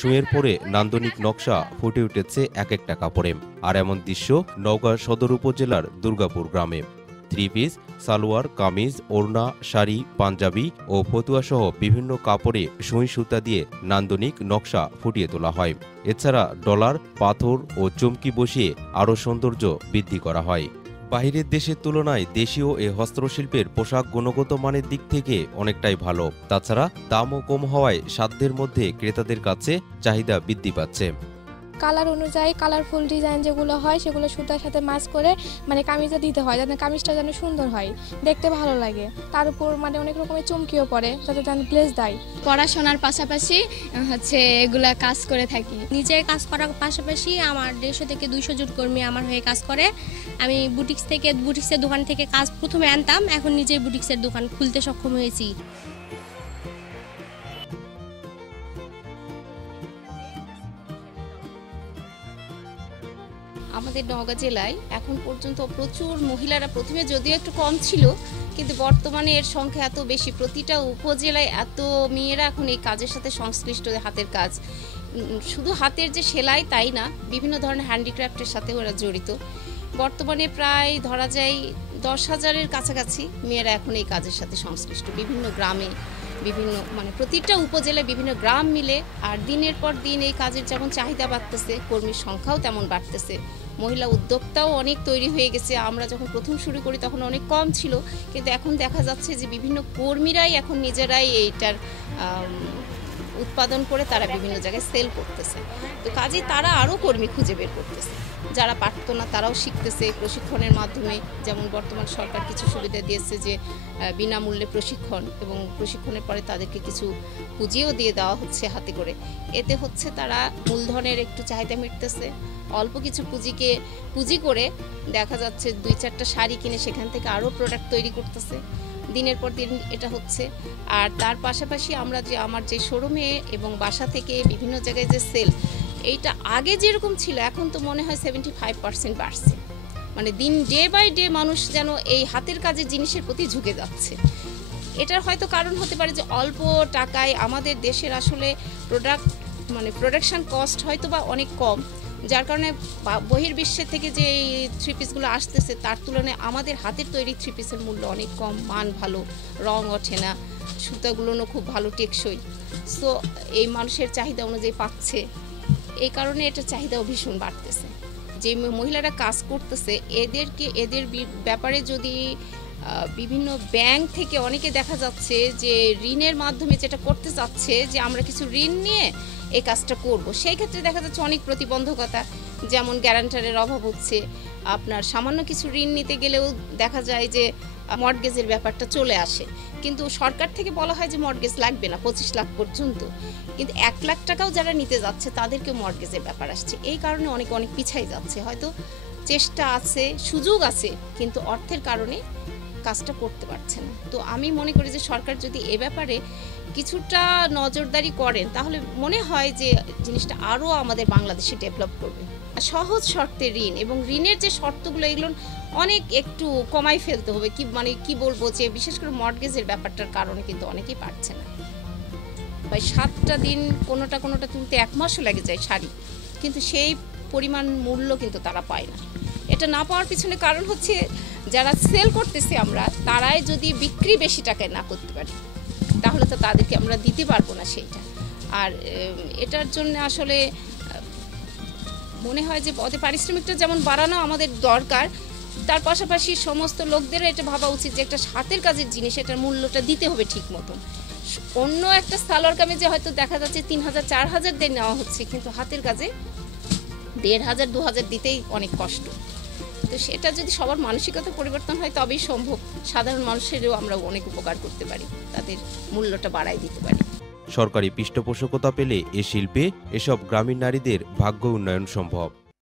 সুঁয়ের পরে নান্দনিক নকশা ফুটে উঠেছে এক একটা কাপড়ে। আর এমন দৃশ্য নওগাঁ সদর উপজেলার দুর্গাপুর গ্রামে। থ্রি পিস, সালোয়ার, কামিজ, ওড়না, শাড়ি, পাঞ্জাবি ও ফতুয়া সহ বিভিন্ন কাপড়ে সুঁই সুতা দিয়ে নান্দনিক নকশা ফুটিয়ে তোলা হয়। এছাড়া ডলার, পাথর ও চমকি বসিয়ে আরও সৌন্দর্য বৃদ্ধি করা হয়। বাহিরের দেশের তুলনায় দেশীয় এ হস্তশিল্পের পোশাক গুণগত মানের দিক থেকে অনেকটাই ভালো। তাছাড়া দামও কম হওয়ায় সাধ্যের মধ্যে ক্রেতাদের কাছে চাহিদা বৃদ্ধি পাচ্ছে। কালার অনুযায়ী কালারফুল ডিজাইন যেগুলো হয় সেগুলো সুতার সাথে ম্যাচ করে কামিজে দিতে হয়, যাতে কামিজটা যেন সুন্দর হয়, দেখতে ভালো লাগে। তার উপর অনেক রকমের চমকিও পড়ে, যাতে যেন গ্লেজ দেয়। পড়াশোনার পাশাপাশি এগুলা কাজ করে থাকি। নিজের কাজ করার পাশাপাশি আমার 150 থেকে 200 জন কর্মী আমার হয়ে কাজ করে। আমি বুটিক্সের দোকান থেকে কাজ প্রথমে আনতাম, এখন নিজেই বুটিক্সের দোকান খুলতে সক্ষম হয়েছি। আমাদের নওগাঁ জেলায় এখন পর্যন্ত প্রচুর মহিলারা, প্রথমে যদিও একটু কম ছিল, কিন্তু বর্তমানে এর সংখ্যা এত বেশি। প্রতিটা উপজেলায় এত মেয়েরা এখন এই কাজের সাথে সংশ্লিষ্ট। হাতের কাজ, শুধু হাতের যে সেলাই তাই না, বিভিন্ন ধরনের হ্যান্ডিক্রাফটের সাথে ওরা জড়িত। বর্তমানে প্রায় ধরা যায় 10,000-এর কাছাকাছি মেয়েরা এখন এই কাজের সাথে সংশ্লিষ্ট। বিভিন্ন গ্রামে, বিভিন্ন প্রতিটা উপজেলায় বিভিন্ন গ্রাম মিলে। আর দিনের পর দিন এই কাজের যেমন চাহিদা বাড়তেছে, কর্মীর সংখ্যাও তেমন বাড়তেছে। মহিলা উদ্যোক্তাও অনেক তৈরি হয়ে গেছে। আমরা যখন প্রথম শুরু করি তখন অনেক কম ছিল, কিন্তু এখন দেখা যাচ্ছে যে বিভিন্ন কর্মীরাই এখন নিজেরাই এইটার উৎপাদন করে তারা বিভিন্ন জায়গায় সেল করতেছে। তো কাজে তারা আরও কর্মী খুঁজে বের করতেছে। যারা পারতো না তারাও শিখতেছে প্রশিক্ষণের মাধ্যমে। যেমন বর্তমান সরকার কিছু সুবিধা দিয়েছে, যে বিনামূল্যে প্রশিক্ষণ, এবং প্রশিক্ষণের পরে তাদেরকে কিছু পুঁজিও দিয়ে দেওয়া হচ্ছে হাতে করে। এতে হচ্ছে তারা মূলধনের একটু চাহিদা মিটতেছে। অল্প কিছু পুঁজি করে দেখা যাচ্ছে 2-4টা শাড়ি কিনে সেখান থেকে আরও প্রোডাক্ট তৈরি করতেছে। দিনের পর দিন এটা হচ্ছে। আর তার পাশাপাশি আমার যে শোরুমে এবং বাসা থেকে বিভিন্ন জায়গায় যে সেল, এইটা আগে যেরকম ছিল এখন তো মনে হয় 75% বাড়ছে। দিন ডে বাই ডে মানুষ যেন এই হাতের কাজের জিনিসের প্রতি ঝুঁকে যাচ্ছে। এটার হয়তো কারণ হতে পারে যে অল্প টাকায় আমাদের দেশের আসলে প্রোডাকশন কস্ট হয়তো বা অনেক কম, যার কারণে বহির্বিশ্বের থেকে যে এই থ্রি পিসগুলো আসতেছে তার তুলনায় আমাদের হাতের তৈরি থ্রি পিসের মূল্য অনেক কম, মান ভালো, রং ওঠে না, সুতাগুলোও খুব ভালো টেকসই। সো এই মানুষের চাহিদা অনুযায়ী পাচ্ছে, এই কারণে এটার চাহিদাও ভীষণ বাড়তেছে। যে মহিলারা কাজ করতেছে এদের ব্যাপারে যদি বিভিন্ন ব্যাংক থেকে অনেকে দেখা যাচ্ছে যে ঋণের মাধ্যমে যেটা করতে চাচ্ছে, যে আমরা কিছু ঋণ নিয়ে এই কাজটা করব, সেই ক্ষেত্রে দেখা যাচ্ছে অনেক প্রতিবন্ধকতা, যেমন গ্যারান্টারের অভাব হচ্ছে। আপনার সামান্য কিছু ঋণ নিতে গেলেও দেখা যায় যে মর্টগেজের ব্যাপারটা চলে আসে, কিন্তু সরকার থেকে বলা হয় যে মর্টগেজ লাগবে না 25 লাখ পর্যন্ত, কিন্তু 1 লাখ টাকাও যারা নিতে যাচ্ছে তাদেরকে মর্টগেজের ব্যাপার আসছে। এই কারণে অনেক পিছাই যাচ্ছে। হয়তো চেষ্টা আছে, সুযোগ আছে, কিন্তু অর্থের কারণে কাজটা করতে পারছে না। তো আমি মনে করি যে সরকার যদি এ ব্যাপারে কিছুটা নজরদারি করেন, তাহলে মনে হয় যে জিনিসটা আরও আমাদের বাংলাদেশে ডেভেলপ করবে। সহজ শর্তে ঋণ এবং ঋণের যে শর্তগুলো, এগুলো অনেক একটু কমাই ফেলতে হবে। কি বলবো, যে বিশেষ করে মর্টগেজের ব্যাপারটার কারণে কিন্তু অনেকেই পারছে না। ভাই 7টা দিন কোনোটা তুলতে 1 মাসও লেগে যায় শাড়ি, কিন্তু সেই পরিমাণ মূল্য কিন্তু তারা পায় না। এটা না পাওয়ার পিছনে কারণ হচ্ছে যারা সেল করতেছে আমরা, তারাই যদি বিক্রি বেশি টাকায় না করতে পারি, তাহলে তো তাদেরকে আমরা দিতে পারবো না সেইটা। আর এটার জন্য আসলে মনে হয় যে ওদের পারিশ্রমিকটা যেমন বাড়ানো আমাদের দরকার, তার পাশাপাশি সমস্ত লোকদের এটা ভাবা উচিত যে একটা হাতের কাজের জিনিস, এটার মূল্যটা দিতে হবে ঠিক মতন। অন্য একটা সালোয়ার কামিজে হয়তো দেখা যাচ্ছে 3,000-4,000 দিয়ে নেওয়া হচ্ছে, কিন্তু হাতের কাজে 1,500-2,000 দিতেই অনেক কষ্ট। তো সেটা যদি সবার মানসিকতা পরিবর্তন হয় তবেই সম্ভব। সাধারণ মানুষেরও আমরা অনেক উপকার করতে পারি, তাদের মূল্যটা বাড়াই দিতে পারি। সরকারি পৃষ্ঠপোষকতা পেলে এ শিল্পে এসব গ্রামীণ নারীদের ভাগ্য উন্নয়ন সম্ভব।